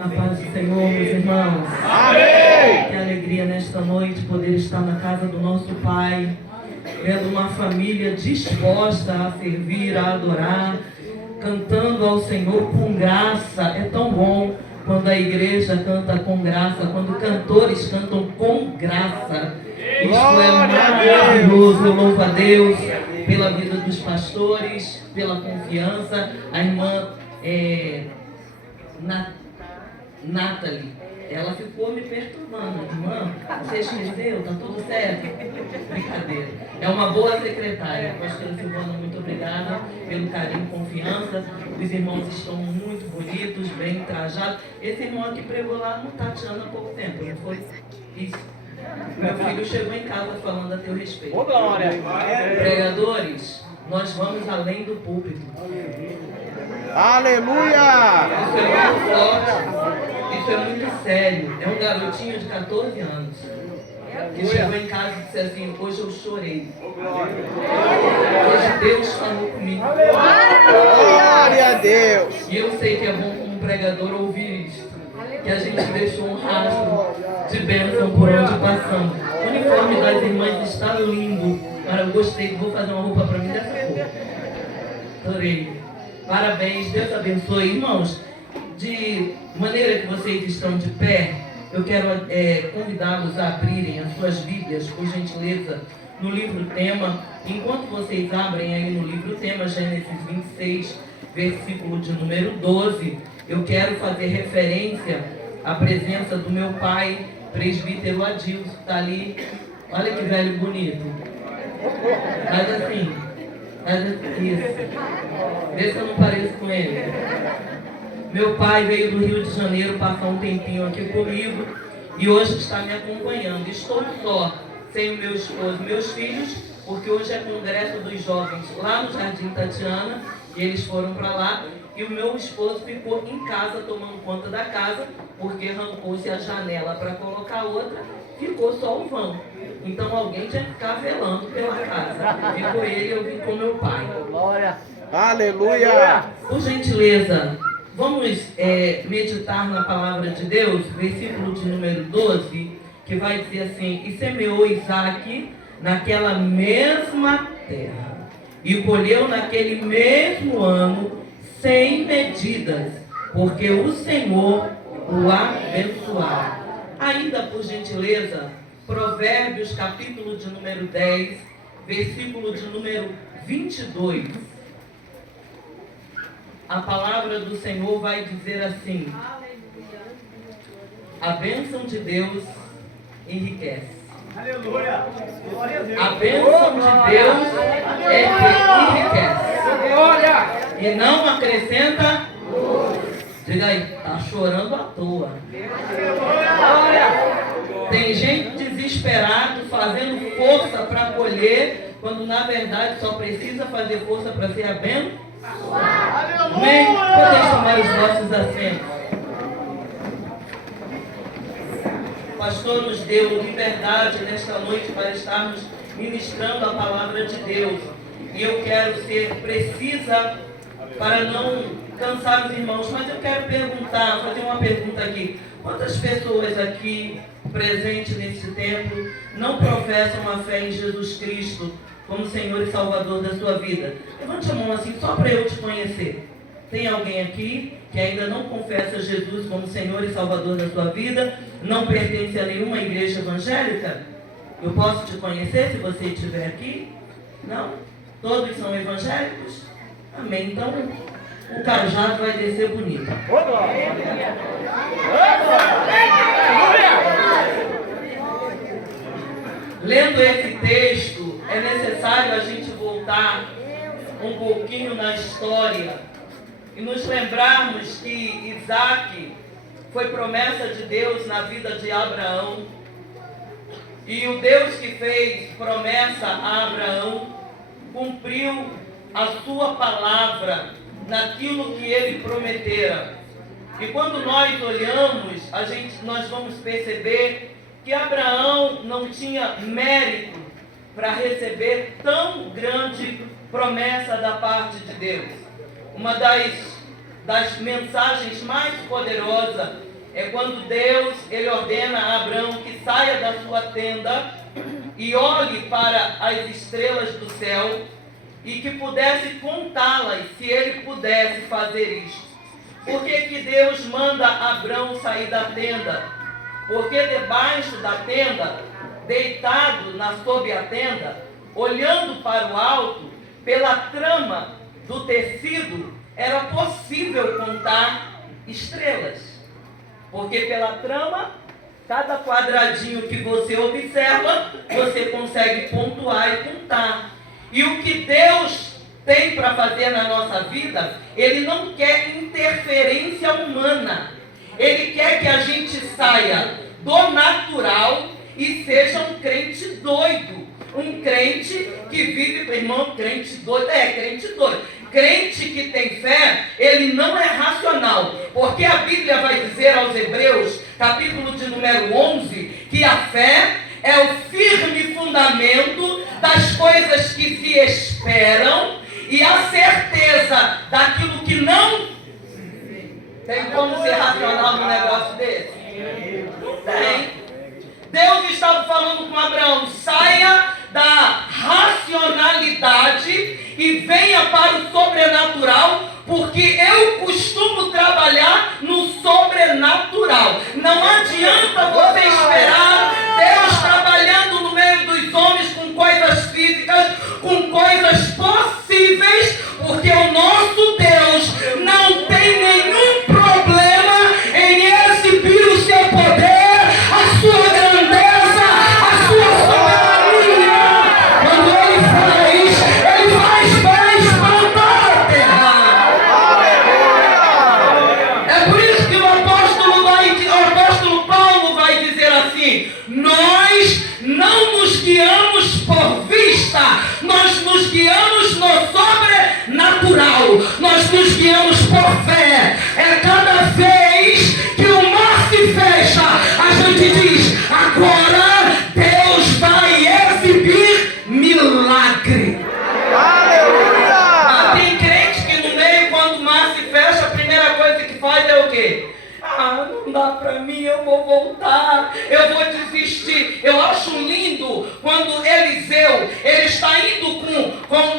A paz do Senhor, meus irmãos. Amém! Que alegria nesta noite poder estar na casa do nosso Pai, vendo uma família disposta a servir, a adorar, cantando ao Senhor com graça. É tão bom quando a igreja canta com graça, quando cantores cantam com graça. Isso é maravilhoso. Eu louvo a Deus pela vida dos pastores, pela confiança. A irmã Nathalie, ela ficou me perturbando. Irmã, você esqueceu? Tá tudo certo? Brincadeira. É uma boa secretária. Pastora Silvana, muito obrigada pelo carinho e confiança. Os irmãos estão muito bonitos, bem trajados. Esse irmão aqui pregou lá no Tatiana há pouco tempo, não foi? Isso. Meu filho chegou em casa falando a teu respeito. Ô, glória! Pregadores, nós vamos além do púlpito. Aleluia! Isso é muito forte, isso é muito sério. É um garotinho de 14 anos que chegou em casa e disse assim: hoje eu chorei. Hoje Deus falou comigo. Glória a Deus! E eu sei que é bom como pregador ouvir isso, que a gente deixou um rastro de bênção por onde passamos. O uniforme das irmãs está lindo. Cara, eu gostei, vou fazer uma roupa para mim dessa cor. Adorei. Parabéns, Deus abençoe. Irmãos, de maneira que vocês estão de pé, eu quero convidá-los a abrirem as suas Bíblias, por gentileza, no livro Tema. Enquanto vocês abrem aí no livro Tema, Gênesis 26, versículo de número 12, eu quero fazer referência à presença do meu pai, presbítero Adilson, que está ali. Olha que velho bonito. Mas assim, isso. Vê se eu não pareço com ele. Meu pai veio do Rio de Janeiro passar um tempinho aqui comigo e hoje está me acompanhando. Estou só, sem o meu esposo e meus filhos, porque hoje é congresso dos jovens lá no Jardim Tatiana, e eles foram para lá, e o meu esposo ficou em casa tomando conta da casa, porque arrancou-se a janela para colocar outra, ficou só o vão. Então alguém tinha que ficar velando pela casa. Ficou ele e eu vim com meu pai. Glória! Aleluia! Por gentileza, vamos meditar na palavra de Deus, versículo de número 12, que vai dizer assim: e semeou Isaac naquela mesma terra, e colheu naquele mesmo ano 100 medidas, porque o Senhor o abençoava. Ainda por gentileza, Provérbios capítulo de número 10, versículo de número 22. A palavra do Senhor vai dizer assim: a bênção de Deus enriquece. Aleluia! Glória a Deus! A bênção de Deus é que enriquece. Glória! E não acrescenta. Diga aí, está chorando à toa. Tem gente desesperado fazendo força para colher, quando na verdade só precisa fazer força para ser abençoado. Amém? Podemos tomar os nossos assentos. O pastor nos deu liberdade nesta noite para estarmos ministrando a palavra de Deus. E eu quero ser precisa para não cansar os irmãos, mas eu quero fazer uma pergunta aqui. Quantas pessoas aqui presentes nesse templo não professam a fé em Jesus Cristo como Senhor e Salvador da sua vida? Levante a mão assim, só para eu te conhecer. Tem alguém aqui que ainda não confessa Jesus como Senhor e Salvador da sua vida? Não pertence a nenhuma igreja evangélica? Eu posso te conhecer se você estiver aqui? Não? Todos são evangélicos? Amém. Então, o cajado vai descer bonito. Lendo esse texto, é necessário a gente voltar um pouquinho na história e nos lembrarmos que Isaac foi promessa de Deus na vida de Abraão. E o Deus que fez promessa a Abraão cumpriu a sua palavra naquilo que ele prometera. E quando nós olhamos, nós vamos perceber que Abraão não tinha mérito para receber tão grande promessa da parte de Deus. Uma das das mensagens mais poderosas é quando Deus ele ordena a Abraão que saia da sua tenda e olhe para as estrelas do céu e que pudesse contá-las, se ele pudesse fazer isso. Por que Deus manda Abraão sair da tenda? Porque debaixo da tenda, deitado sob a tenda, olhando para o alto, pela trama do tecido, era possível contar estrelas. Porque pela trama, cada quadradinho que você observa, você consegue pontuar e contar. E o que Deus tem para fazer na nossa vida, Ele não quer interferência humana. Ele quer que a gente saia do natural e seja um crente doido. Um crente que vive, irmão, crente doido, crente doido. Crente que tem fé, ele não é racional. Porque a Bíblia vai dizer aos Hebreus, capítulo de número 11, que a fé é o firme fundamento das coisas que se esperam e a certeza daquilo que não tem como ser racional num negócio desse? Não tem. Deus estava falando com Abraão, saia da racionalidade e venha para o sobrenatural, porque eu costumo trabalhar no sobrenatural. Não adianta você esperar Deus trabalhando no meio dos homens com coisas físicas, com coisas possíveis, porque o nosso Deus não tem nenhum problema em exibir o seu poder, a sua grandeza, a sua soberania. Quando Ele faz para espantar a terra. É por isso que o apóstolo Paulo vai dizer assim: nós não nos guiamos por vista, nós nos guiamos no sobrenatural, nós nos guiamos por fé. É cada vez que o mar se fecha, a gente diz: agora Deus vai exibir milagre. Aleluia! Tem crente que no meio, quando o mar se fecha, a primeira coisa que faz é o quê? Não dá pra mim, eu vou voltar, eu vou desistir. Eu acho lindo quando Eliseu, ele está indo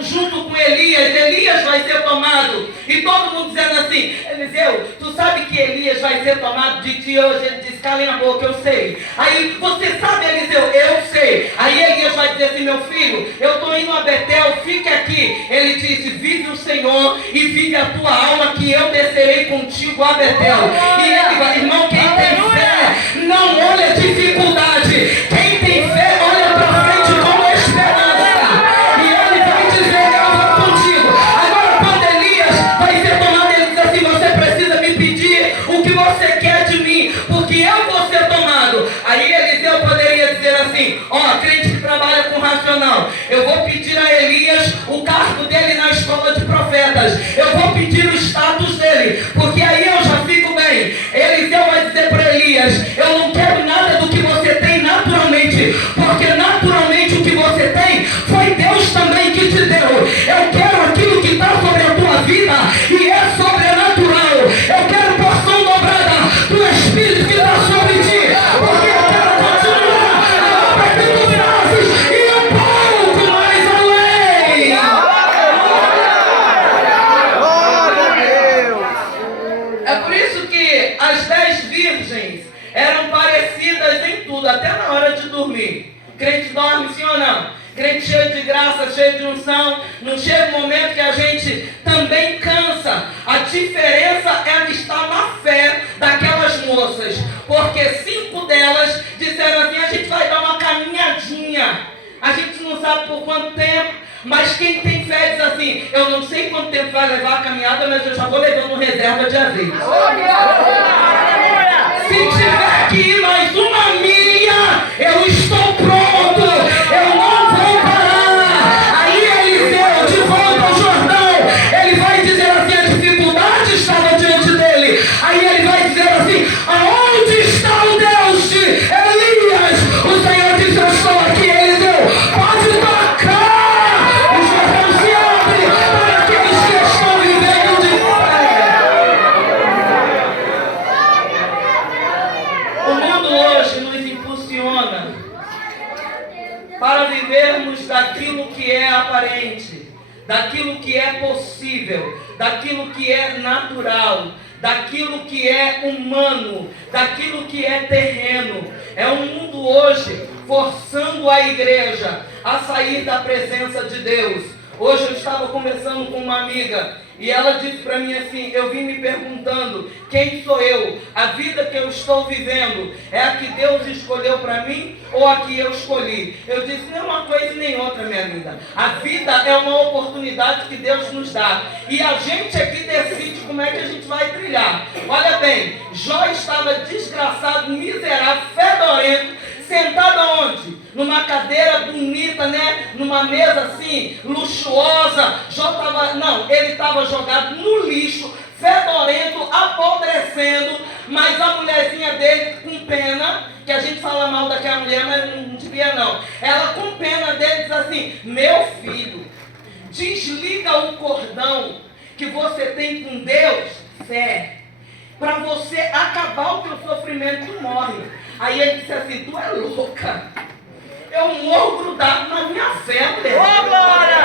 junto com Elias vai ser tomado, e todo mundo dizendo assim: Eliseu, tu sabe que Elias vai ser tomado de ti hoje? Ele disse: calem a boca, eu sei. Aí, você sabe, Eliseu? Eu sei. Aí Elias vai dizer assim: meu filho, eu estou indo a Betel, fique aqui. Ele disse: vive o Senhor e vive a tua alma, que eu descerei contigo a Betel. E ele vai, irmão, quem tem fé não olha a dificuldade. Quem tem fé olha para frente com esperança. E ele vai dizer: eu vou contigo. Agora, quando Elias vai ser tomado, ele diz assim: você precisa me pedir o que você quer de mim, porque eu vou ser tomado. Aí Eliseu poderia dizer assim: crente que trabalha com racional, eu vou pedir a Elias o cargo dele na escola de profetas, eu vou pedir o status dele, porque aí eu já fico bem. Eliseu vai dizer para Elias: eu não quero nada do que você tem naturalmente, porque naturalmente o que você tem foi Deus também que te deu. Eu quero aquilo que está sobre a tua vida e é sobrenatural. Eu quero porção dobrada do Espírito que está sobre ti, porque eu quero continuar a obra que tu fazes e um pouco mais além. Glória a Deus! É por isso que as 10 virgens eram parecidas em tudo, até na hora de dormir. Crente dorme, sim ou não? Crente cheio de graça, cheio de unção. Não chega um momento que a gente também cansa. A diferença é estar na fé daquelas moças, porque 5 delas disseram assim: a gente vai dar uma caminhadinha, a gente não sabe por quanto tempo, mas quem tem fé diz assim: eu não sei quanto tempo vai levar a caminhada, mas eu já vou levando reserva de azeite. Se tiver que ir mais uma milha, eu estou pronto, eu não vou parar. Aí Eliseu, de volta ao Jordão, ele vai dizer assim: a dificuldade estava diante dele. Aí ele vai dizer assim: aonde está o Deus de Elias? O Senhor diz: eu estou aqui. Eliseu, pode tocar. O Jordão se abre para aqueles que estão vivendo de fé. hoje nos impulsiona para vivermos daquilo que é aparente, daquilo que é possível, daquilo que é natural, daquilo que é humano, daquilo que é terreno. É um mundo hoje forçando a igreja a sair da presença de Deus. Hoje eu estava conversando com uma amiga e ela disse para mim assim, eu vim me perguntando, quem sou eu? A vida que eu estou vivendo é a que Deus escolheu para mim ou a que eu escolhi? Eu disse, nem uma coisa nem outra, minha linda. A vida é uma oportunidade que Deus nos dá. E a gente aqui decide como é que a gente vai trilhar. Olha bem, Jó estava desgraçado, miserável, fedorento, sentado aonde? Numa cadeira bonita, né? Numa mesa assim, luxuosa. Ele estava jogado no lixo, fedorento, apodrecendo. Mas a mulherzinha dele, com pena, que a gente fala mal daquela mulher, mas não devia não. Ela com pena dele diz assim, meu filho, desliga o cordão que você tem com Deus, fé. Para você acabar o teu sofrimento, tu morre. Aí ele disse assim, tu é louca. Eu morro grudado na minha fé, mulher. Ô, glória!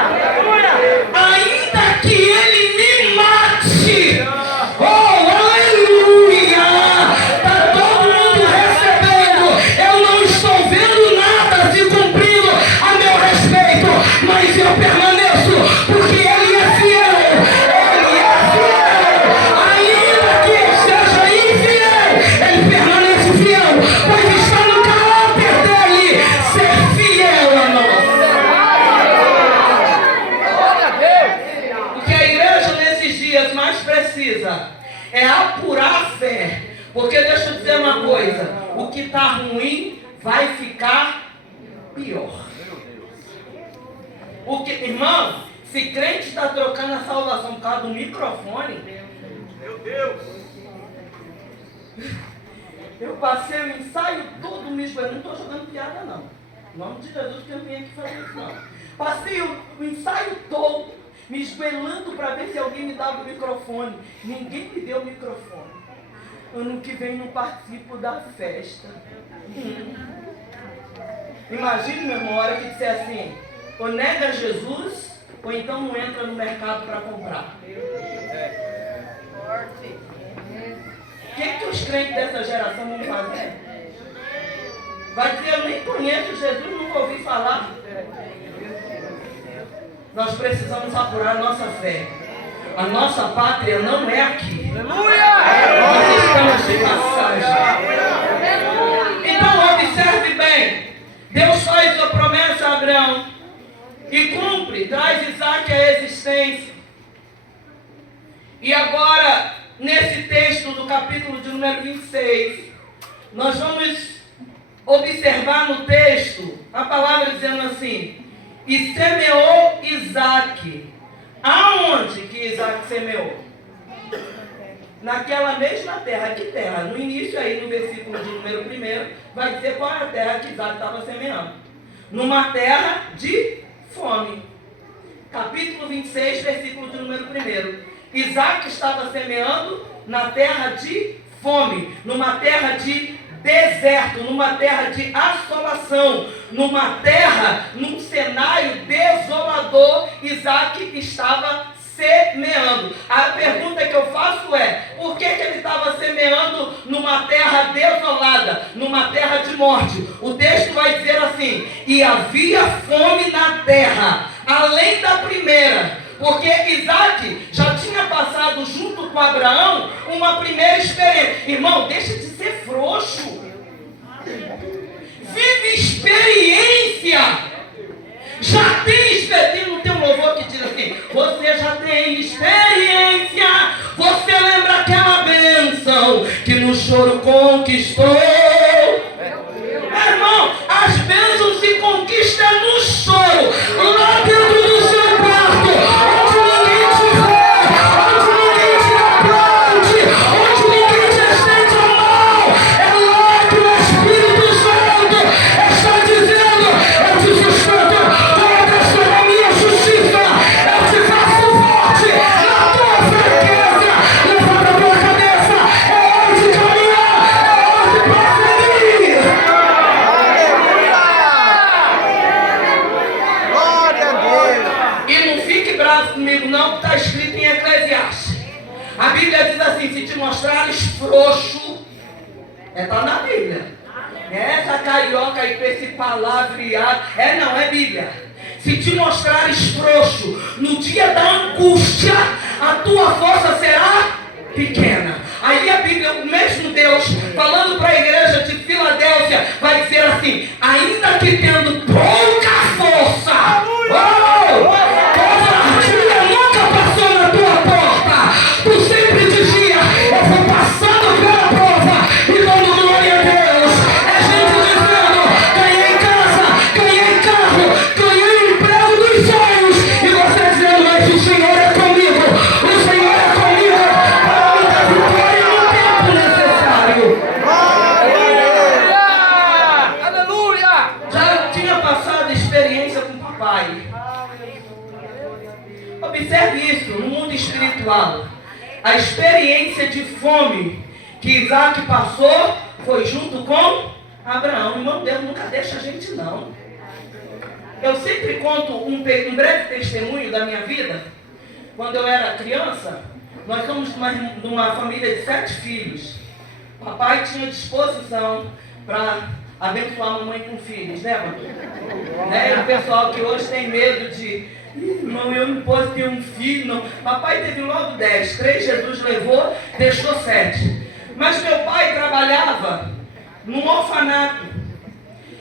Ainda que ele me mate. Oh, aleluia! Está todo mundo recebendo. Eu não estou vendo nada se cumprindo a meu respeito. Mas eu permaneço, porque ele é fiel. Ele é fiel. Ainda que seja infiel, ele permanece fiel. Pois está no caráter dele ser fiel a nós. O que a igreja nesses dias mais precisa é apurar a fé. Porque deixa eu dizer uma coisa, o que está ruim vai ficar pior. Irmão, se crente está trocando a salvação por causa do microfone, Meu Deus! eu passei o ensaio todo me esbanhando. Não estou jogando piada não. Em nome de Jesus que eu não vim aqui fazer isso não. Passei o ensaio todo me esbelando para ver se alguém me dava o microfone. Ninguém me deu o microfone. Ano que vem não participo da festa. Imagine, meu irmão, a hora que disser assim, ou nega Jesus, ou então não entra no mercado para comprar. O que os crentes dessa geração vão fazer? Vai dizer, eu nem conheço Jesus, nunca ouvi falar. Nós precisamos apurar a nossa fé. A nossa pátria não é aqui. Nós estamos de passagem. Então observe bem. Deus faz a promessa a Abraão e cumpre, traz Isaac à existência. E agora, nesse texto do capítulo de número 26, nós vamos observar no texto a palavra dizendo assim, e semeou Isaac. Aonde que Isaac semeou? Naquela mesma terra. Que terra? No início aí, no versículo de número 1, vai dizer qual é a terra que Isaac estava semeando. Numa terra de fome. Capítulo 26, versículo de número 1. Isaac estava semeando na terra de fome, numa terra de deserto, numa terra de assolação, numa terra, num cenário desolador, Isaac estava semeando. A pergunta que eu faço é, por que ele estava semeando numa terra desolada, numa terra de morte? O texto vai dizer assim, e havia fome na terra, além da primeira, porque Isaac já tinha passado junto com Abraão uma primeira experiência. Irmão, deixa de ser frouxo. Vive experiência. Já tem experiência. Não tem um louvor que diz assim, você já tem experiência. Você lembra aquela bênção que no choro conquistou. Irmão, as bênçãos se conquistam no choro. Lá dentro do seu quarto, onde ninguém te vê, onde ninguém te aplaude, onde ninguém te estende a mão. É lá que o Espírito Santo está dizendo, eu te sustento com a destra da minha justiça, eu te faço forte na tua fraqueza. Levanta a tua cabeça, é hora de caminhar, é hora de Está na Bíblia. Essa carioca aí com esse palavreado. Não, é Bíblia. Se te mostrares frouxo no dia da angústia, a tua força será pequena. Aí a Bíblia, o mesmo Deus, falando para a igreja de Filadélfia, vai dizer assim: ainda que tendo pouca força, covardia nunca passou na tua porta. Tu sempre dizia: eu vou passando pela prova e dando glória a Deus. É gente dizendo: ganhei casa, ganhei carro, ganhei o emprego dos sonhos. E você dizendo: mas o Senhor é comigo, o Senhor é comigo para me dar vitória no tempo necessário. Aleluia! Já tinha passado experiência com o papai. Observe isso no mundo espiritual. A experiência de fome que Isaac passou foi junto com Abraão. Irmão, Deus nunca deixa a gente não. Eu sempre conto um breve testemunho da minha vida. Quando eu era criança, nós somos de uma família de 7 filhos. Papai tinha disposição para abençoar a mamãe com filhos, né, mano? E o pessoal que hoje tem medo de: irmão, eu não posso ter um filho, não. Papai teve logo 10, 3 Jesus levou, deixou 7. Mas meu pai trabalhava num orfanato.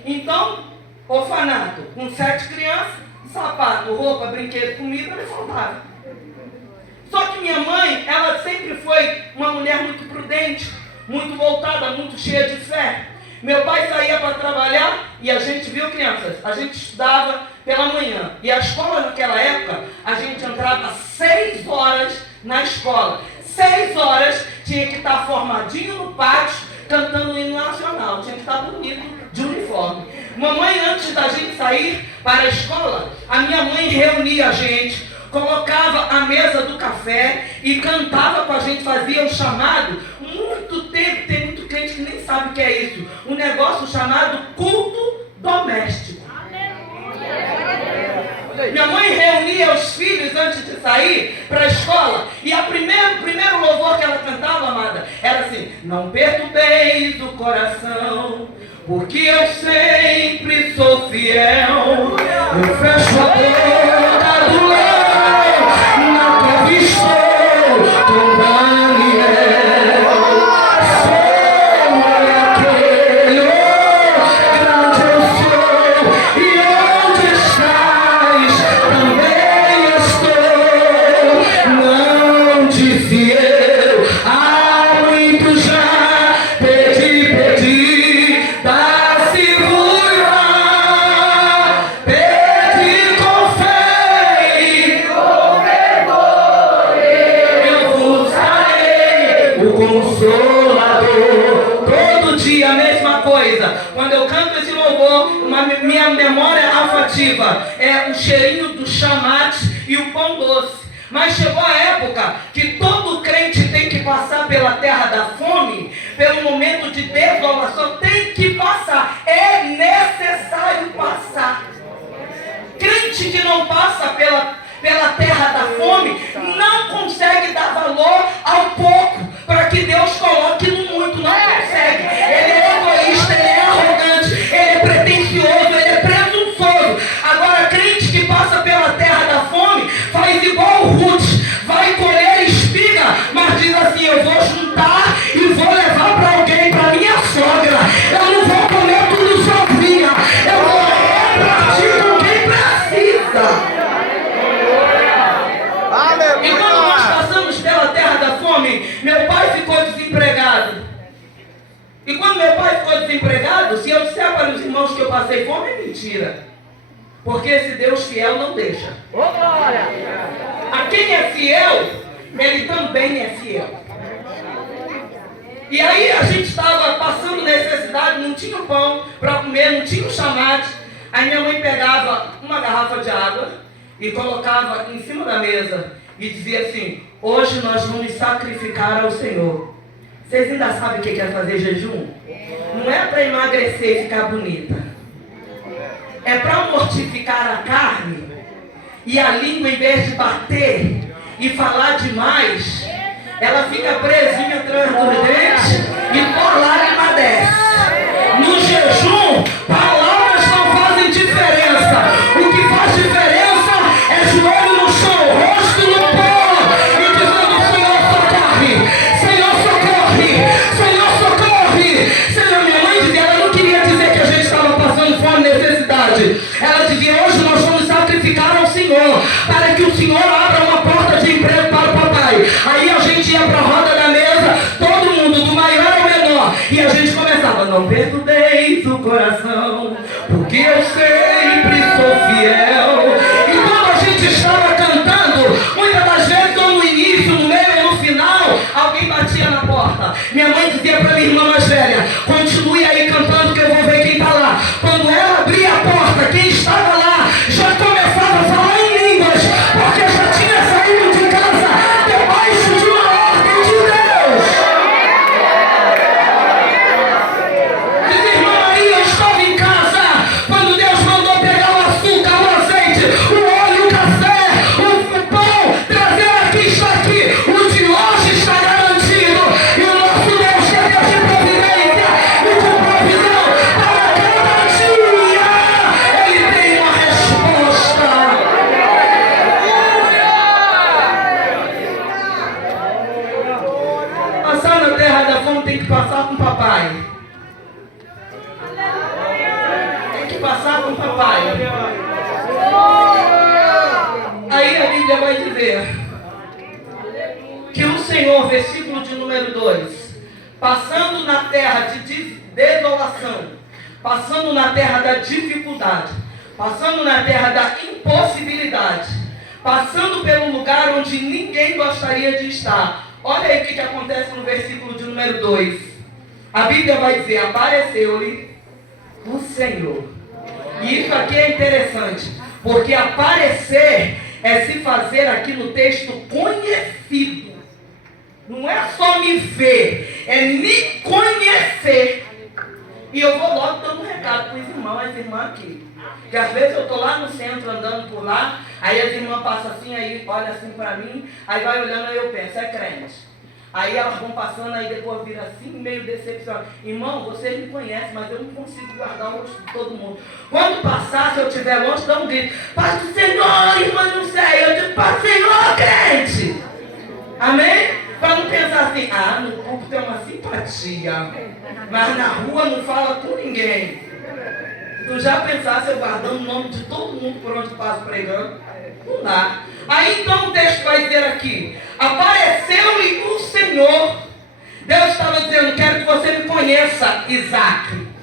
Então, orfanato, com 7 crianças, sapato, roupa, brinquedo, comida, não faltava. Só que minha mãe, ela sempre foi uma mulher muito prudente, muito voltada, muito cheia de fé. Meu pai saía para trabalhar e a gente, viu, crianças? A gente estudava pela manhã. E a escola naquela época, a gente entrava 6 horas na escola. 6 horas tinha que estar formadinho no pátio, cantando o hino nacional. Tinha que estar bonito de uniforme. Mamãe, antes da gente sair para a escola, a minha mãe reunia a gente, colocava a mesa do café e cantava com a gente, fazia um chamado. Muito tempo, tem muito crente que nem sabe o que é isso. Um negócio chamado culto doméstico. Minha mãe reunia os filhos antes de sair para a escola. E o primeiro louvor que ela cantava, amada, era assim: não perturbeis o coração, porque eu sempre sou fiel. Eu fecho a porta do leão, na tua estou com Daniel. Sou aquele, grande eu sou, e onde estás também estou. Não disse eu, há muito já pedi, dá-se-vos. Pede com fé e com fervor, eu vos darei o Consolador. Todo dia a mesma coisa. Quando eu canto esse louvor, minha memória afetiva é o cheirinho do chamate e o pão doce. Mas chegou a época que todo crente tem que passar pela terra da fome, pelo momento de desolação, tem que passar. É necessário passar. Crente que não passa pela terra da fome não consegue dar valor ao pouco, para que Deus coloque no muito. Não consegue. Ele é egoísta, ele é arrogante, ele é pretensioso, ele é presunçoso. Agora, crente que passa pela terra da fome faz igual o Ruth, vai colher espiga, mas diz assim: eu vou juntar e vou levar para alguém, para minha sogra. Eu não vou comer tudo sozinha, eu vou repartir com quem precisa. E quando nós passamos pela terra da fome, meu pai ficou desempregado. E quando meu pai ficou desempregado, se eu disser para os irmãos que eu passei fome, é mentira. Porque esse Deus fiel não deixa. A quem é fiel, ele também é fiel. E aí a gente estava passando necessidade, não tinha pão para comer, não tinha chamate. Aí minha mãe pegava uma garrafa de água e colocava em cima da mesa e dizia assim: hoje nós vamos sacrificar ao Senhor. Vocês ainda sabem o que é fazer jejum? Não é para emagrecer e ficar bonita. É para mortificar a carne. E a língua, em vez de bater e falar demais, ela fica presinha atrás dos dentes e por lágrima desce. a gente começava: não perturbeis o coração, porque eu sempre sou fiel. E quando a gente estava cantando, muitas das vezes, ou no início, no meio ou no final, alguém batia na porta. Minha mãe dizia para minha irmã mais velha: continue aí cantando que eu vou ver quem está lá. Quando ela abria a porta, quem estava lá já começava a falar em línguas, porque já tinha saído de casa debaixo de uma ordem de Deus. Diz a irmã Maria: eu estava em casa quando Deus mandou pegar o açúcar, o azeite, o óleo, o café, o pão, trazer aqui, está aqui. O de hoje está garantido. E o nosso Deus, que é Deus de providência e de provisão para cada dia, Ele tem uma resposta. Passar na terra da fome tem que passar com o papai. Tem que passar com o papai. Aí a Bíblia vai dizer que o Senhor, versículo de número 2, passando na terra de desolação, passando na terra da dificuldade, passando na terra da impossibilidade, passando pelo lugar onde ninguém gostaria de estar. Olha aí o que acontece no versículo de número 2. A Bíblia vai dizer: apareceu-lhe o Senhor. E isso aqui é interessante, porque aparecer é se fazer aqui no texto conhecido. Não é só me ver, é me conhecer. E eu vou logo dando um recado para os irmãos e as irmãs aqui. Que às vezes eu estou lá no centro andando por lá, aí as irmãs passam assim, aí olha assim para mim, aí vai olhando, aí eu penso: é crente. Aí elas vão passando, aí depois vira assim, meio decepcionado: irmão, vocês me conhecem, mas eu não consigo guardar o rosto de todo mundo. Quando passar, se eu estiver longe, dá um grito: Paz do Senhor, irmã, não sei. Eu digo: Paz do Senhor, crente. Amém? Para não pensar assim: ah, no púlpito tem uma simpatia, mas na rua não fala com ninguém. Tu já pensasse eu guardando o nome de todo mundo por onde passo pregando? Não dá. Aí então o texto vai dizer aqui: apareceu-lhe o Senhor. Deus estava dizendo: quero que você me conheça, Isaac.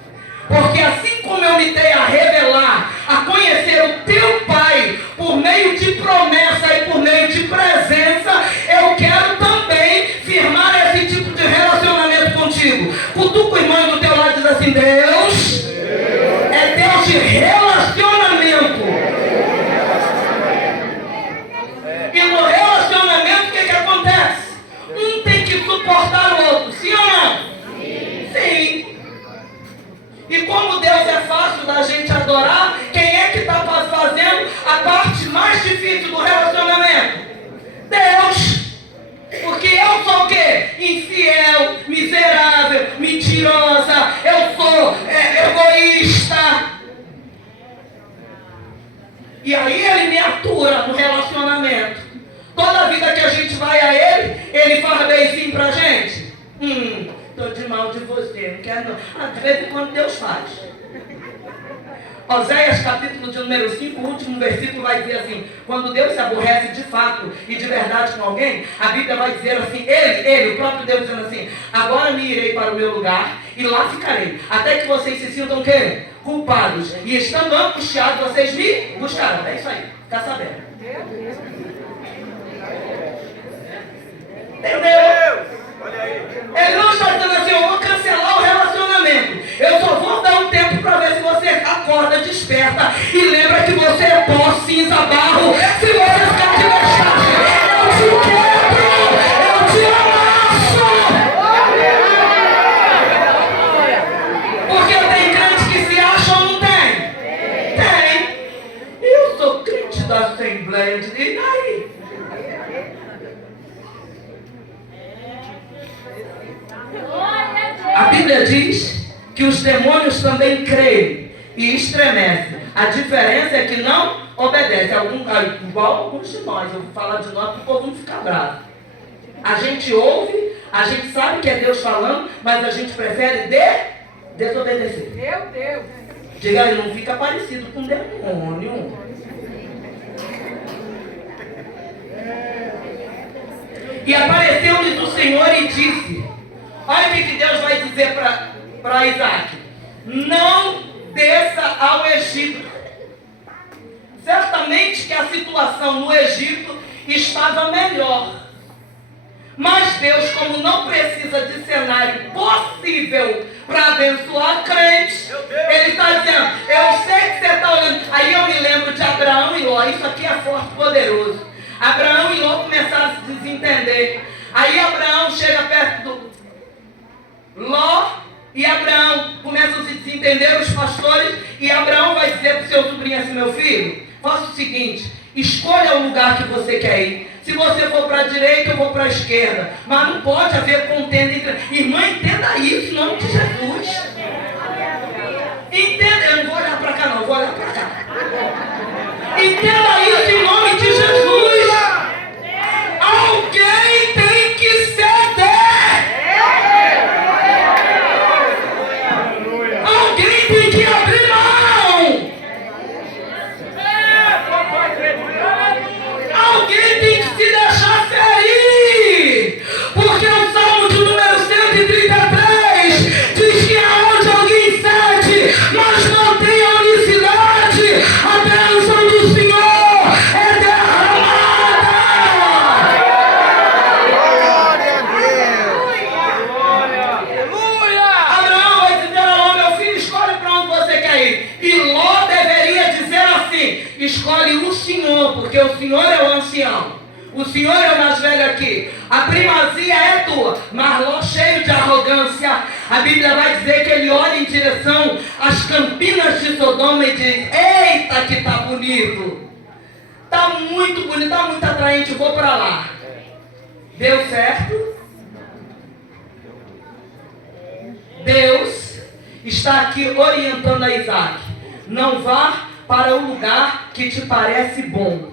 Porque assim como eu me dei a revelar, a conhecer o teu pai, por meio de promessa e por meio de presença, eu quero também firmar esse tipo de relacionamento contigo. Cutuca o irmão do teu lado e diz assim: Deus é Deus de relacionamento. E no relacionamento o que acontece? Um tem que suportar o outro, sim ou não? Sim. E como Deus é fácil da gente adorar, quem é que está fazendo a parte mais difícil do relacionamento? Deus. Porque eu sou o quê? Infiel, miserável, mentirosa, eu sou egoísta. E aí Ele me atura no relacionamento. Toda vida que a gente vai a Ele faz beicinho pra gente. Estou de mal de você, não quero não. De vez em quando Deus faz. Oséias capítulo de número 5, o último versículo vai dizer assim: quando Deus se aborrece de fato e de verdade com alguém, a Bíblia vai dizer assim, ele, o próprio Deus dizendo assim: agora me irei para o meu lugar e lá ficarei, até que vocês se sintam o quê? Culpados. E estando angustiados, vocês me buscarão. É isso aí, fica sabendo. Entendeu? Ele não está dizendo assim: eu vou cancelar o relacionamento. Eu só vou dar um tempo para ver se você acorda, desperta e lembra que você é pó, cinza, barro. Se você ficar aqui mais tarde, eu te quebro, eu te amasso. Porque tem crente que se acha ou não tem? Tem. Eu sou crente da Assembleia de Deus. E daí? A Bíblia diz que os demônios também creem e estremecem. A diferença é que não obedecem. Igual alguns de nós. Eu vou falar de nós para o povo não ficar bravo. A gente ouve, a gente sabe que é Deus falando, mas a gente prefere desobedecer. Meu Deus! Diga aí, não fica parecido com demônio. E apareceu-lhes o Senhor e disse: olha o que Deus vai dizer para para Isaac: não desça ao Egito. Certamente que a situação no Egito estava melhor. Mas Deus, como não precisa de cenário possível para abençoar crentes, Ele está dizendo: eu sei que você está olhando. Aí eu me lembro de Abraão e Ló. Isso aqui é forte e poderoso. Abraão e Ló começaram a se desentender. Aí Abraão chega perto do Ló, e Abraão começa a se desentender, os pastores, e Abraão vai dizer para o seu sobrinho assim: meu filho, faça o seguinte, escolha o lugar que você quer ir. Se você for para a direita, eu vou para a esquerda. Mas não pode haver contenda entre... Irmã, entenda isso em nome de Jesus. Entenda, eu não vou olhar para cá não, vou olhar para cá. Entenda isso em nome de Jesus. Alguém tem que ceder. Alguém tem que abrir mão. Alguém tem que se deixar ferir. Porque o Salmo de número 133 diz que aonde alguém cede, mas mantém a unicidade, a bênção do Senhor é derramada. Glória a Deus. Aleluia. Abraão vai dizer a Ló: meu filho, escolhe para onde você quer ir. E Ló deveria dizer assim: escolhe o Senhor, porque o Senhor é o ancião. O Senhor é o mais velho aqui. A primazia é tua. Mas Ló, cheio de arrogância, a Bíblia vai dizer que ele olha em direção às campinas de Sodoma e diz: eita, que tá bonito. Tá muito bonito, tá muito atraente, vou para lá. Deu certo? Deus está aqui orientando a Isaac: não vá para o lugar que te parece bom.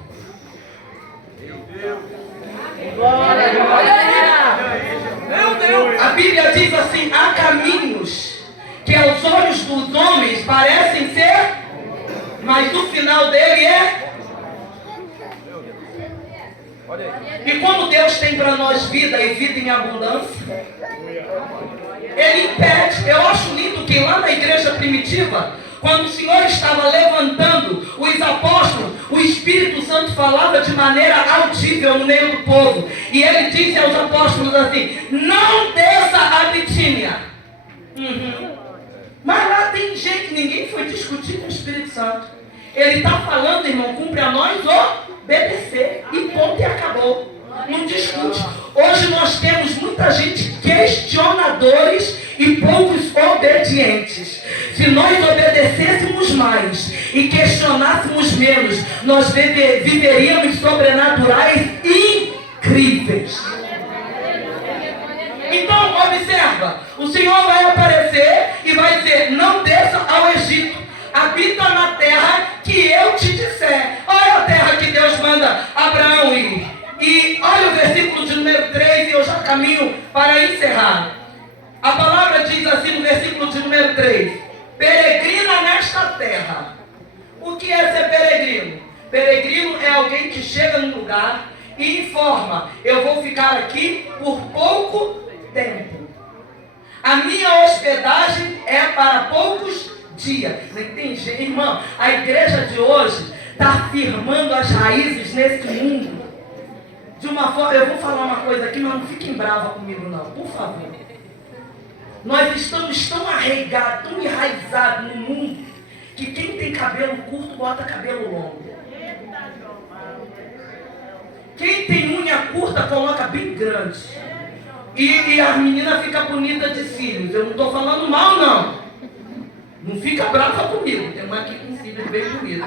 Meu Deus. A Bíblia diz assim: há caminhos que aos olhos dos homens parecem ser, mas o final dele é. E como Deus tem para nós vida e vida em abundância, Ele impede. Eu acho lindo que lá na igreja primitiva, quando o Senhor estava levantando os apóstolos, o Espírito Santo falava de maneira audível no meio do povo. E ele disse aos apóstolos assim: não desça a Bitínia. Mas lá tem gente, ninguém foi discutir com o Espírito Santo. Ele está falando, irmão, cumpre a nós obedecer. E ponto, e acabou. Não discute. Hoje nós temos muita gente questionadores e poucos obedientes. Se nós obedecêssemos mais e questionássemos menos, nós viveríamos sobrenaturais incríveis. Então, observa, o Senhor vai aparecer e vai dizer: não desça ao Egito, habita na terra que eu te disser. Olha a terra que Deus manda Abraão ir. E olha o versículo de número 3, e eu já caminho para encerrar. A palavra diz assim no versículo de número 3: peregrina nesta terra. O que é ser peregrino? Peregrino é alguém que chega num lugar e informa: eu vou ficar aqui por pouco tempo. A minha hospedagem é para poucos dias. Não entende, irmão? A igreja de hoje está firmando as raízes nesse mundo de uma forma. Eu vou falar uma coisa aqui, mas não fiquem bravos comigo não, por favor. Nós estamos tão arraigados, tão enraizados no mundo, que quem tem cabelo curto bota cabelo longo. Quem tem unha curta coloca bem grande. E a menina fica bonita de cílios. Eu não estou falando mal não. Não fica brava comigo. Tem uma aqui com cílios bem bonito.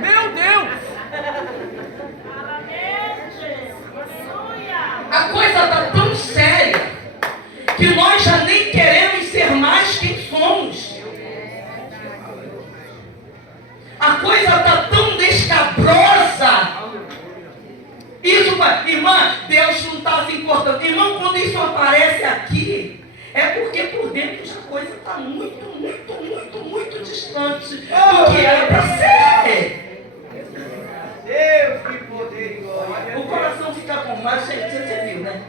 Meu Deus. A coisa está tão séria que nós já nem queremos ser mais quem somos. A coisa está tão descabrosa. Isso, irmã, Deus não está se importando. Irmão, quando isso aparece aqui, é porque por dentro a coisa está muito distante do que era para ser. Deus, que poder e glória. O coração fica com mais, você viu, né?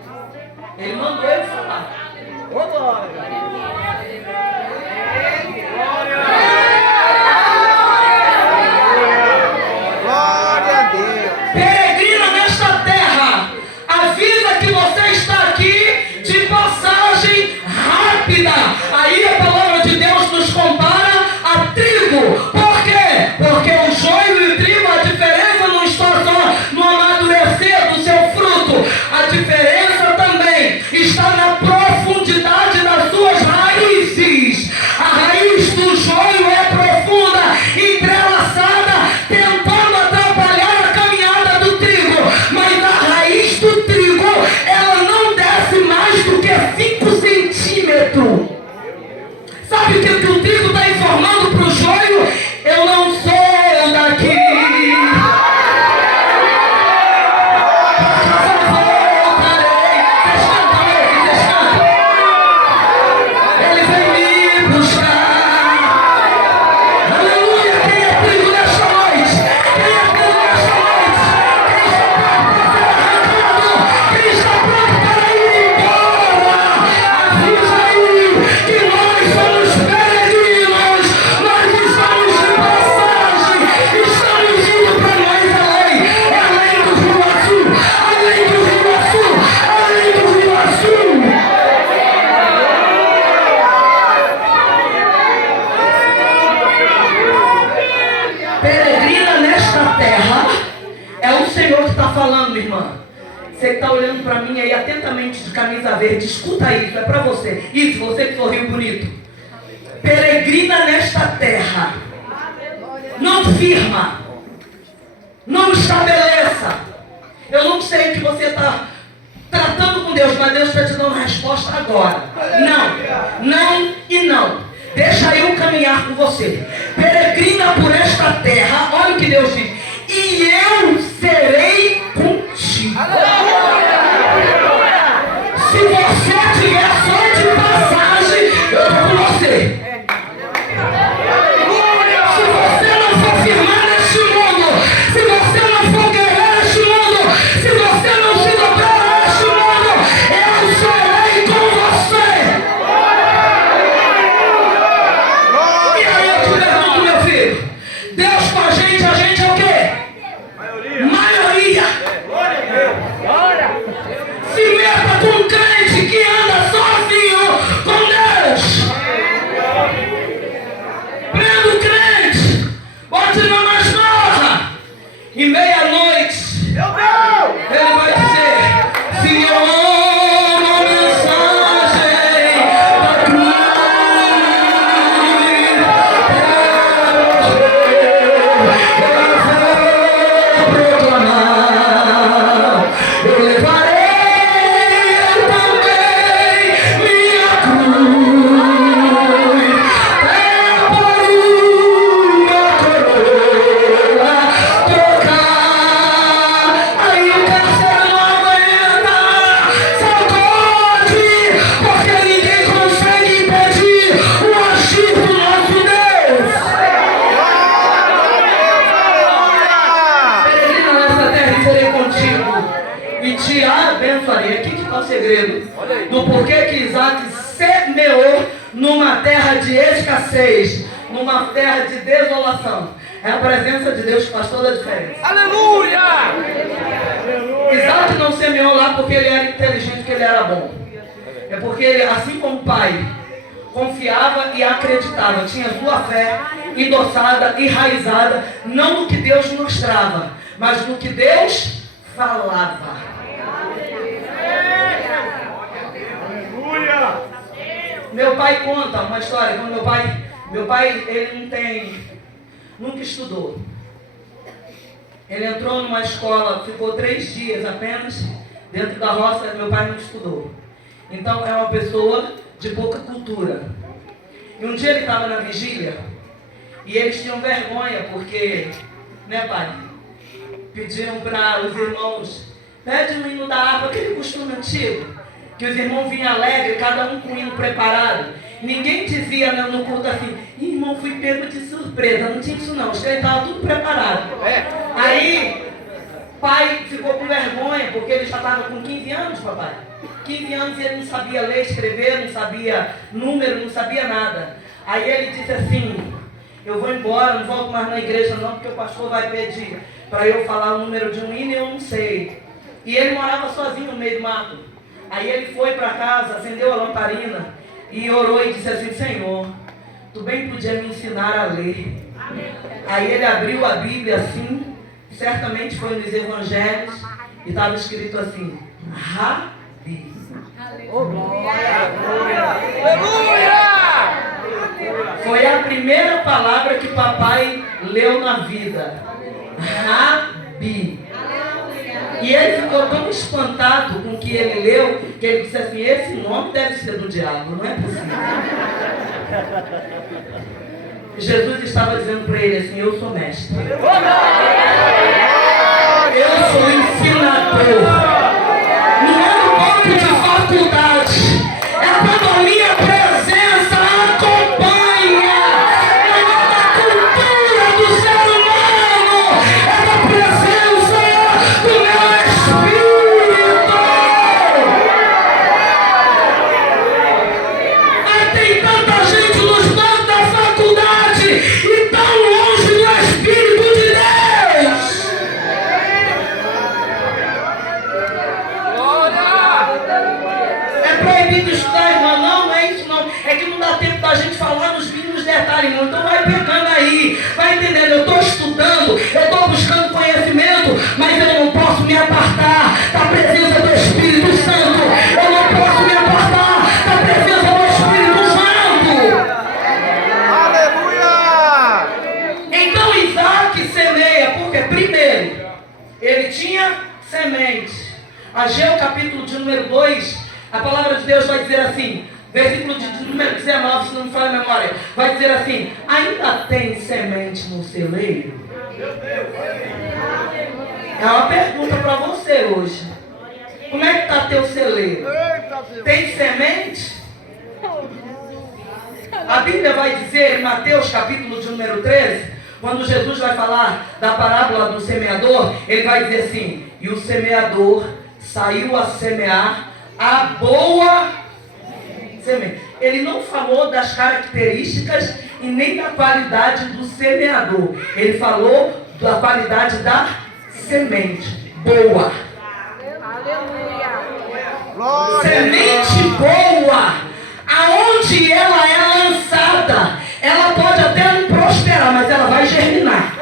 Ele mandou eu falar. Ô, glória. Aí a palavra de Deus nos compara a trigo. Por quê? Porque o joio e o trigo, a diferença não está só no amadurecer do seu fruto. A diferença também está na profundidade das suas raízes. A raiz do joio é profunda, entrelaçada, tentando atrapalhar a caminhada do trigo. Mas a raiz do trigo, ela não desce mais do que 5 centímetros. Sabe o que o trigo está informando para o joio? Eu não sou daqui. Você que está olhando para mim aí atentamente de camisa verde, escuta isso, é para você. Isso, você que sorriu bonito. Peregrina nesta terra. Não firma. Não estabeleça. Eu não sei o que você está tratando com Deus, mas Deus está te dando uma resposta agora. Não, não e não. Deixa eu caminhar com você. Peregrina por esta terra. Olha o que Deus diz. E eu serei contigo. Se você tiver só de passagem, eu estou com você. Se você não for firmar neste mundo, se você não for guerrear neste mundo, se você não se dobrar neste mundo, eu serei com você. E aí eu te pergunto, meu filho, Deus com a gente é o quê? Maioria. Se meta com um crente que anda sozinho com Deus. Prenda o crente, bote na masmorra. E meia-noite ele vai dizer: se eu amo a mensagem da cruz, eu vou proclamar, eu levarei do porquê que Isaac semeou numa terra de escassez, numa terra de desolação. É a presença de Deus que faz toda a diferença. Aleluia! Isaac não semeou lá porque ele era inteligente, porque ele era bom. É porque ele, assim como o pai, confiava e acreditava, tinha sua fé endossada, enraizada, não no que Deus mostrava, mas no que Deus falava. Meu pai conta uma história. Quando meu pai ele nunca estudou. Ele entrou numa escola, ficou 3 dias apenas dentro da roça. Meu pai não estudou. Então é uma pessoa de pouca cultura. E um dia ele estava na vigília e eles tinham vergonha porque, né, pai? Pediram para os irmãos: pede um hino da harpa, aquele costume antigo. Que os irmãos vinham alegres, cada um com o hino preparado. Ninguém dizia no culto assim: irmão, fui pego de surpresa. Não tinha isso não, os crentes estavam tudo preparado. Aí, pai ficou com vergonha, porque ele já estava com 15 anos, papai. 15 anos e ele não sabia ler, escrever, não sabia número, não sabia nada. Aí ele disse assim: eu vou embora, não volto mais na igreja não, porque o pastor vai pedir para eu falar o número de um hino e eu não sei. E ele morava sozinho no meio do mato. Aí ele foi para casa, acendeu a lamparina e orou e disse assim: Senhor, tu bem podia me ensinar a ler. Aí ele abriu a Bíblia assim, certamente foi nos Evangelhos, e estava escrito assim: Rabi. Foi a primeira palavra que papai leu na vida. Rabi. E ele ficou tão espantado com o que ele leu, que ele disse assim: esse nome deve ser do diabo, não é possível. Jesus estava dizendo para ele assim: eu sou mestre. Eu sou ensinador. Não é no banco de faculdade. É quando a minha presença acompanha. Não é da cultura do ser humano. É da presença do meu Espírito. Aí tem tanta gente nos bancos da faculdade e tão longe do Espírito de Deus. É proibido estudar, irmão? Não é isso não. É que não dá tempo da gente falar nos mínimos detalhes, irmão. Então vai pegando aí, vai entendendo. Eu estou estudando, eu estou buscando conhecimento, mas eu não posso me apartar da presença do Espírito Santo. Eu não posso me apartar da presença do Espírito Santo. Aleluia! Então Isaac semeia, porque primeiro, ele tinha semente. Ageu capítulo de número 2, a palavra de Deus vai dizer assim, versículo de número 19, se não me falha a memória, vai dizer assim: ainda tem semente no celeiro? É uma pergunta para você hoje. Como é que está teu celeiro? Tem semente? A Bíblia vai dizer em Mateus capítulo de número 13, quando Jesus vai falar da parábola do semeador, ele vai dizer assim: e o semeador saiu a semear a boa semente. Ele não falou das características e nem da qualidade do semeador. Ele falou da qualidade da semente boa. Semente boa, aonde ela é lançada, ela pode até não prosperar, mas ela vai germinar.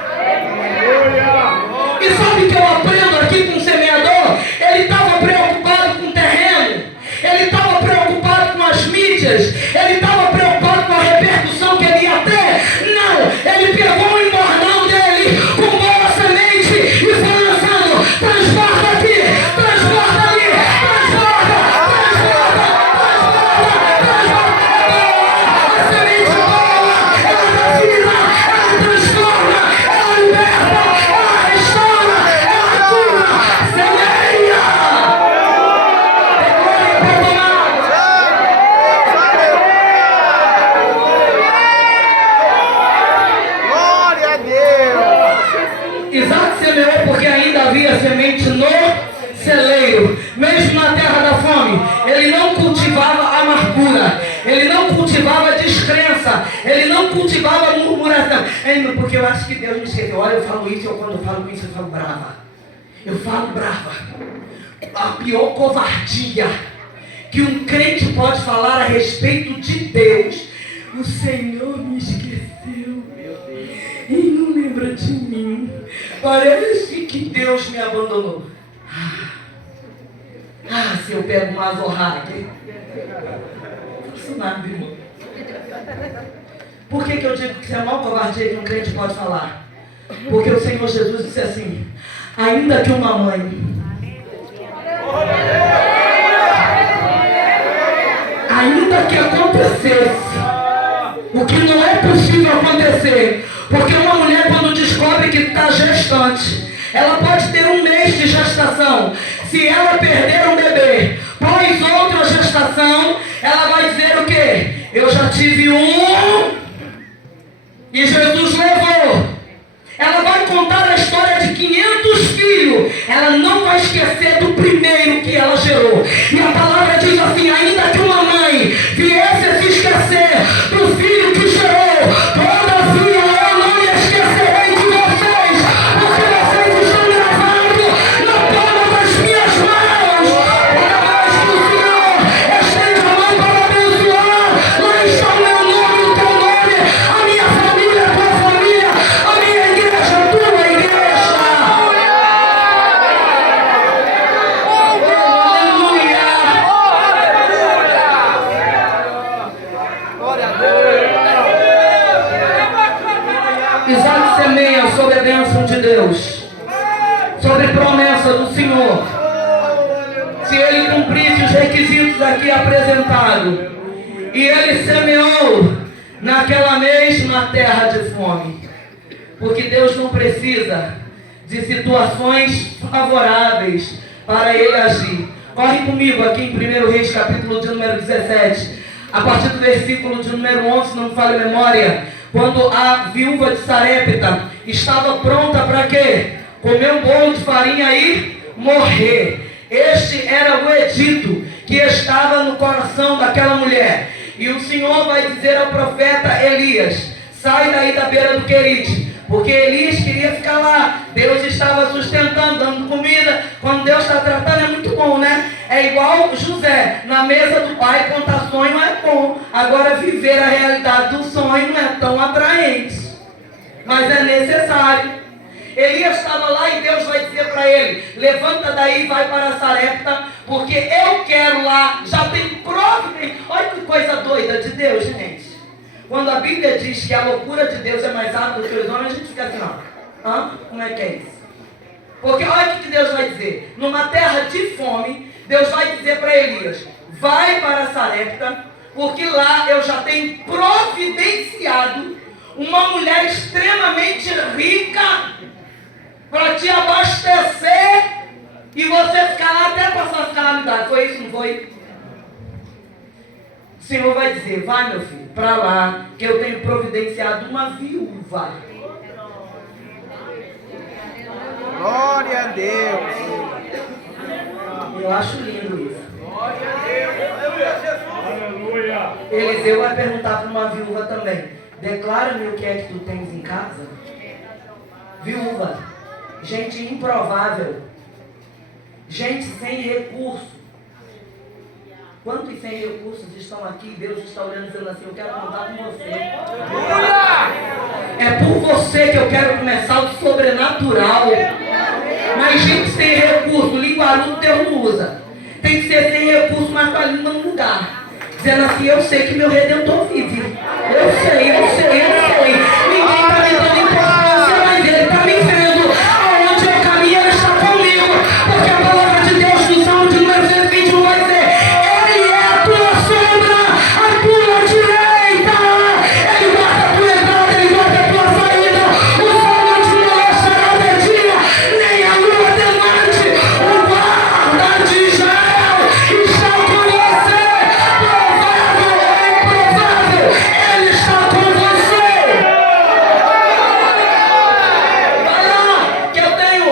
E sabe o que eu aprendo aqui com o semeador? Ele estava preocupado com o terreno, ele estava preocupado com as mídias, ele estava preocupado com a repercussão que ele ia ter. Não, ele pegou o embornão dele com boa semente e foi lançando. Transborda aqui, transborda ali, transborda, transborda, transborda, transborda. A semente boa, ela vira, ela transforma, ela liberta, ela restaura, ela cura. Semeia! Glória a Deus! Isaac semeou porque ainda havia semente no celeiro. Mesmo na terra da fome, ele não cultivava amargura, ele não cultivava descrença, ele não cultivava murmuração. Porque eu acho que Deus me esqueceu. Olha, eu falo isso, quando eu falo isso, eu falo brava. Eu falo brava. A pior covardia que um crente pode falar a respeito de Deus: o Senhor me esqueceu e não lembra de mim. Parece que Deus me abandonou. Se eu pego uma azorrada aqui, não faço nada, irmão. Por que eu digo que isso é a maior covardia que um crente pode falar? Porque o Senhor Jesus disse assim: ainda que uma mãe, ainda que acontecesse o que não é possível acontecer, porque uma mulher, quando descobre que está gestante, ela pode ter 1 mês de gestação. Se ela perder um bebê pós outra gestação, ela vai dizer o quê? Eu já tive um e Jesus levou. Ela vai contar a história de 500 filhos. Ela não vai esquecer do primeiro que ela gerou. E a palavra diz assim: ainda que uma mãe viesse a se esquecer do filho que gerou, todavia eu não me esquecerei de vocês, porque vocês estão gravados na palma das minhas mãos. Toda vez que o Senhor estende a mão para abençoar, semeia sobre a bênção de Deus, sobre a promessa do Senhor. Se ele cumprisse os requisitos aqui apresentados, e ele semeou naquela mesma terra de fome, porque Deus não precisa de situações favoráveis para ele agir. Corre comigo aqui em 1 Reis, capítulo de número 17, a partir do versículo de número 11, não me falha a memória, quando a viúva de Sarepta estava pronta para quê? Comer um bolo de farinha e morrer. Este era o edito que estava no coração daquela mulher. E o Senhor vai dizer ao profeta Elias: sai daí da beira do Querite, porque Elias queria ficar lá. Deus estava sustentando, dando comida. Quando Deus está tratando é muito bom, né? É igual José, na mesa do pai, contar sonho é bom. Agora viver a realidade do sonho não é tão atraente, mas é necessário. Elias estava lá e Deus vai dizer para ele: levanta daí e vai para Sarepta, porque eu quero lá, já tem providência. Olha que coisa doida de Deus, gente. Quando a Bíblia diz que a loucura de Deus é mais rápida do que os homens, a gente fica assim, ó, como é que é isso? Porque olha o que Deus vai dizer. Numa terra de fome, Deus vai dizer para Elias: vai para Sarepta, porque lá eu já tenho providenciado uma mulher extremamente rica para te abastecer e você ficar lá até passar as calamidades. Foi isso, não foi? O Senhor vai dizer: vai, meu filho, para lá, que eu tenho providenciado uma viúva. Glória a Deus. Eu acho lindo isso. Glória a Deus. Aleluia. Eliseu vai perguntar para uma viúva também: declara-me o que é que tu tens em casa. Viúva, gente improvável, gente sem recurso. Quantos sem recursos estão aqui? Deus está olhando e dizendo assim: eu quero contar com você. É por você que eu quero começar o sobrenatural. Mas gente sem recurso, linguarudo Deus não usa. Tem que ser sem recurso, mas com a língua no lugar, dizendo assim: eu sei que meu Redentor vive. Eu sei. Ninguém está me dando importância, mas ele está me vendo. Aonde eu caminho, ele está comigo. Porque a palavra de Deus no Salmo de número 121 vai dizer: ele é a tua sombra, a tua direita. Ele guarda a tua entrada, ele guarda a tua saída. O sol não te molestará de dia, nem a lua de noite. O guarda de Israel está com você. Provável ou improvável, ele está com você. Vai lá, que eu tenho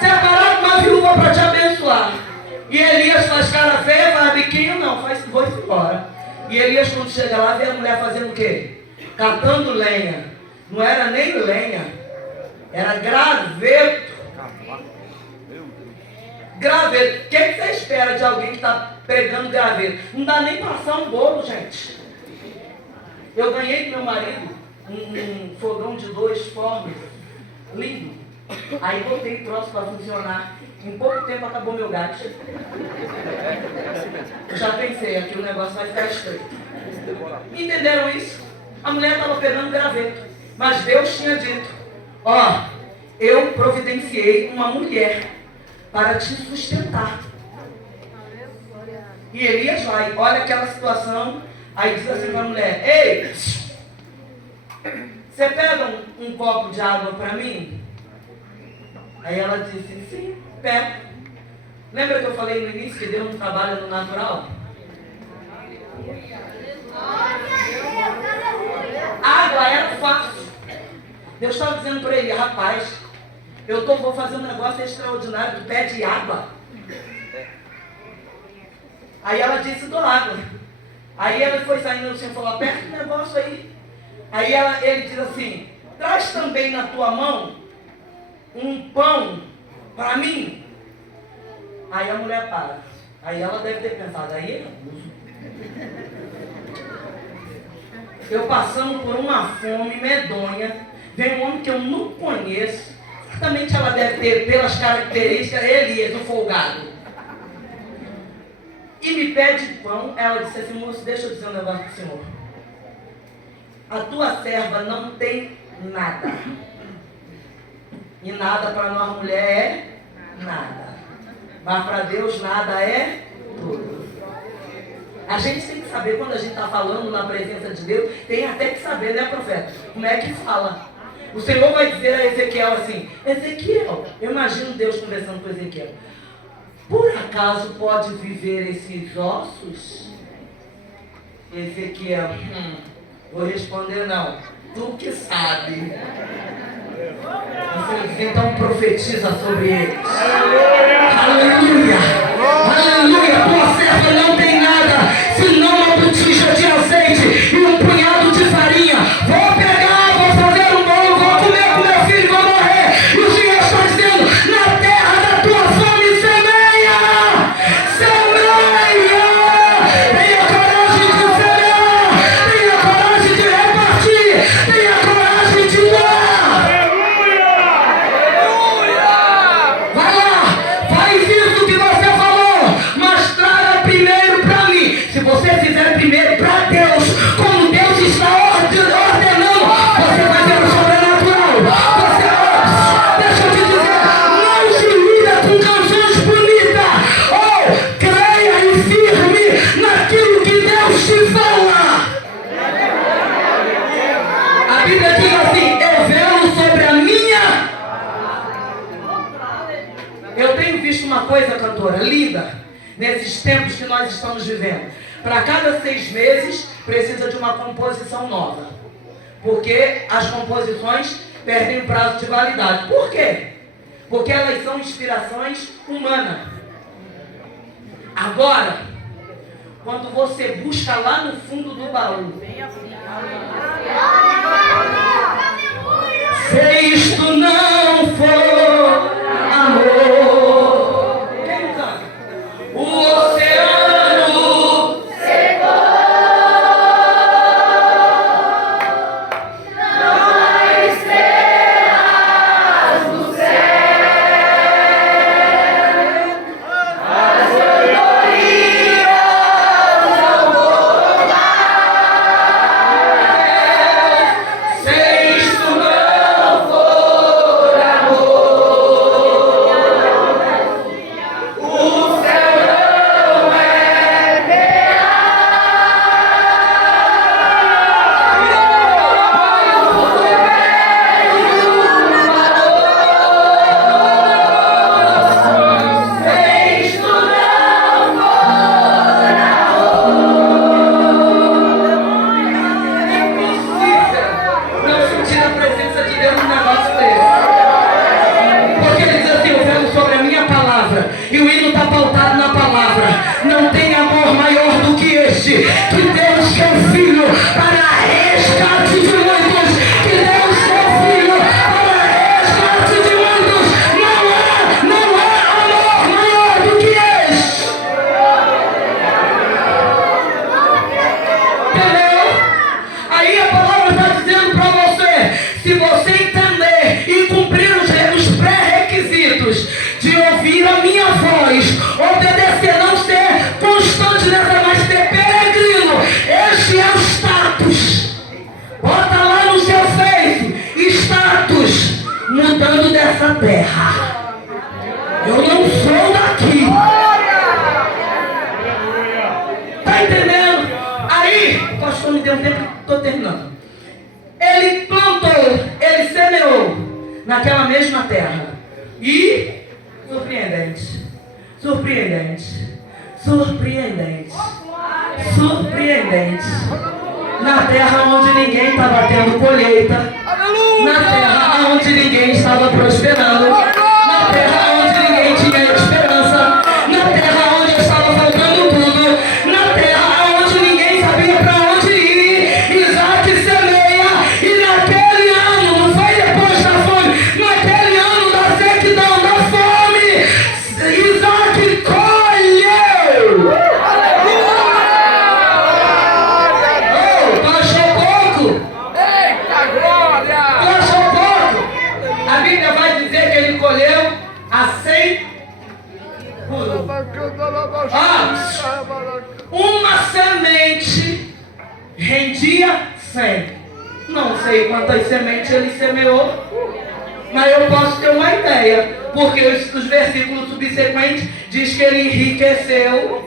separado uma viúva para te abençoar. E Elias faz cara feia, faz biquinho, não, vou embora. E Elias, quando chega lá, vê a mulher fazendo o quê? Catando lenha. Não era nem lenha, era graveto. Graveto. O que você espera de alguém que está pegando graveto? Não dá nem para assar um bolo, gente. Eu ganhei do meu marido um fogão de 2 fornos, lindo. Aí botei o troço para funcionar. Em pouco tempo acabou meu gás. Eu já pensei, aqui o negócio vai ficar estreito. Entenderam isso? A mulher estava pegando graveto, mas Deus tinha dito: ó, eu providenciei uma mulher para te sustentar. E Elias vai, olha aquela situação, aí diz assim para a mulher: ei, você pega um copo de água para mim? Aí ela disse: sim, pego. Lembra que eu falei no início que Deus não trabalha no natural? Água era fácil. Deus estava dizendo para ele: rapaz, vou fazer um negócio extraordinário, tu pede água. Aí ela disse: dou água. Aí ele foi saindo, o Senhor falou: aperta o negócio aí. Aí ele diz assim: traz também na tua mão um pão para mim. Aí a mulher para. Aí ela deve ter pensado: aí é abuso. Eu passando por uma fome medonha, vem um homem que eu não conheço. Certamente ela deve ter, pelas características, Elias, o folgado. E me pede pão. Ela disse assim: moço, deixa eu dizer um negócio para o senhor. A tua serva não tem nada. E nada para nós mulher é nada. Mas para Deus nada é tudo. A gente tem que saber, quando a gente está falando na presença de Deus, tem até que saber, né, profeta? Como é que fala? O Senhor vai dizer a Ezequiel assim: Ezequiel, eu imagino Deus conversando com Ezequiel. Por acaso pode viver esses ossos? Ezequiel, vou responder não. Tu que sabe. Você diz, então profetiza sobre eles. Aleluia! Aleluia! Tua serva não tem nada, senão uma botija de azeite e um punhado de farinha. Vou pegar, vou fazer um bolo, vou comer com meu filho, vou morrer. E o Senhor está dizendo: na terra da tua fome, semeia! Semeia! Tenha coragem de semear! Tenha coragem de repartir! Tenha coragem de dar! Vai lá! Faz isso que você falou! Mas traga primeiro para mim! Se você fizer primeiro para Deus, como Deus está ordenando, você vai ver o sobrenatural. Deixa eu te dizer, não se lida com canções bonitas. Oh, creia e firme naquilo que Deus te fala. A Bíblia diz assim: eu velo sobre a minha. Eu tenho visto uma coisa, cantora, linda, nesses tempos que nós estamos vivendo. Para cada 6 meses, precisa de uma composição nova. Porque as composições perdem o prazo de validade. Por quê? Porque elas são inspirações humanas. Agora, quando você busca lá no fundo do baú, se isto não for amor, quem canta? O oceano terra. Eu não sou daqui. Tá entendendo? Aí, o pastor me deu um tempo, estou terminando. Ele plantou, ele semeou naquela mesma terra. E, surpreendente, na terra onde ninguém estava tendo colheita, na terra onde ninguém estava prosperando, na terra onde ninguém tinha esperança, na terra onde estava faltando tudo, na terra onde ninguém sabia para onde ir, Isaac semeia, e naquele ano, não foi depois da fome, naquele ano da sequidão, da fome, Isaac colheu. A Bíblia vai dizer que ele colheu a 100 por uma semente rendia 100. Não sei quantas sementes ele semeou. Mas eu posso ter uma ideia, porque os versículos subsequentes diz que ele enriqueceu,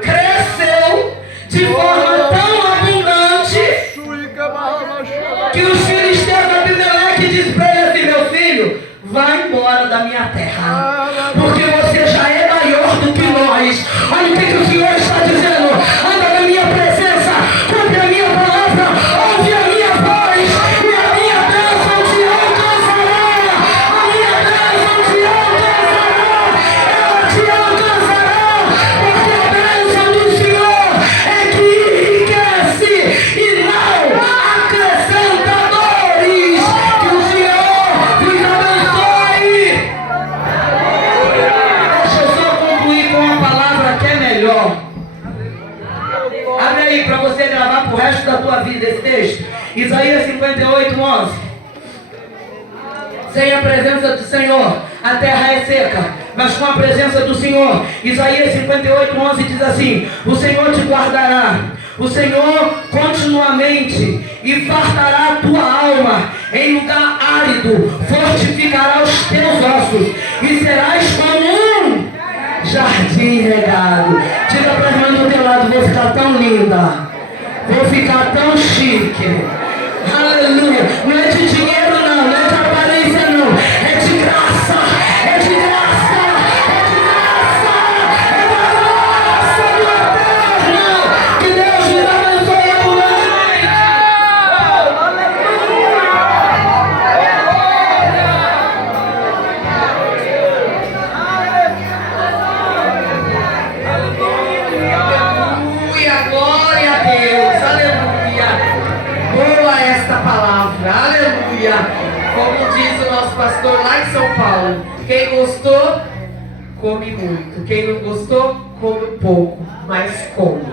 cresceu de forma tão abundante que os filisteus de Abimeleque diz para ele assim: meu filho, vai embora da minha terra, porque você já é maior do que nós. Olha o que o Senhor está dizendo: anda na minha presença, cumpre a minha palavra, ouve a minha voz, e a minha bênção te alcançará. A minha bênção te alcançará, ela te alcançará, porque a bênção do Senhor é que enriquece e não acrescenta dores. Que o Senhor vos abençoe. Deixa eu só concluir com uma palavra que é melhor. Abre aí para você gravar pro resto da tua vida esse texto. Isaías 58:11. Sem a presença do Senhor, a terra é seca, mas com a presença do Senhor. Isaías 58:11 diz assim: o Senhor te guardará, o Senhor continuamente, e fartará a tua alma em lugar árido, fortificará os teus ossos, e serás como um jardim regado. Diga para a irmã do teu lado: vou ficar tão linda, vou ficar tão chique. Aleluia. Não é de dinheiro não, não é de aparência não, é de graça, é de graça, é de graça, é da graça do Eterno. Que Deus te abençoe abundante. Aleluia, glória a Deus, aleluia. Boa esta palavra, aleluia. Como diz o nosso pastor lá em São Paulo: quem gostou, come muito. Quem não gostou, come pouco, mas come.